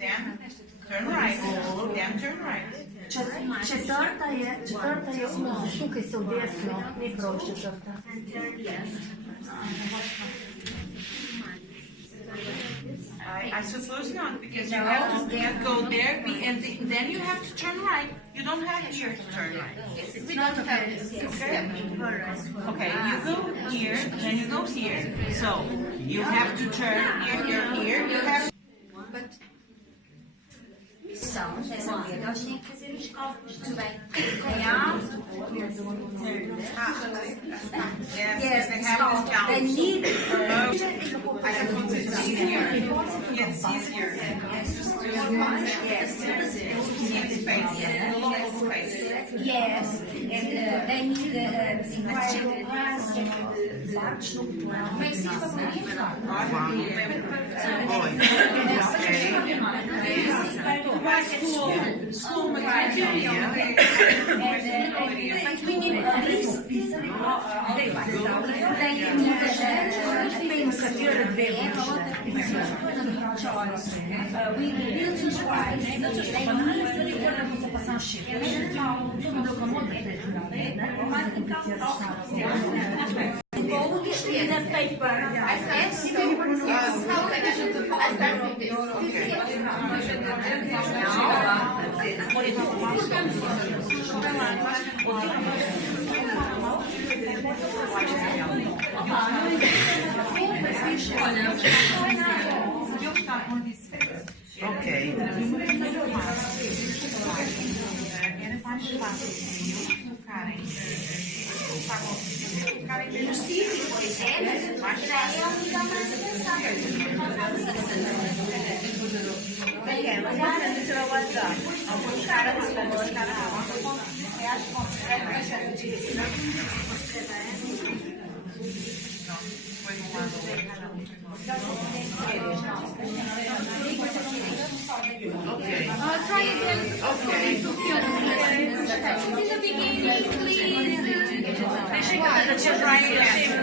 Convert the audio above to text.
then turn right, then turn right. Četvrta je stukaj se v desno, ni prav četvrta. I suppose not, because you have to go there, and then you have to turn right. You don't have here to turn right. We don't have this. Okay, you go here, then you go here. So you have to turn here. You have. But missão dessa vida, nós temos que fazer os cálculos também. Yes, they have this They need. I suppose it's easier. It's easier. Just do it. Yes. Yes, and they need School material. Okay. Try again. Okay. In the beginning, please. Try again.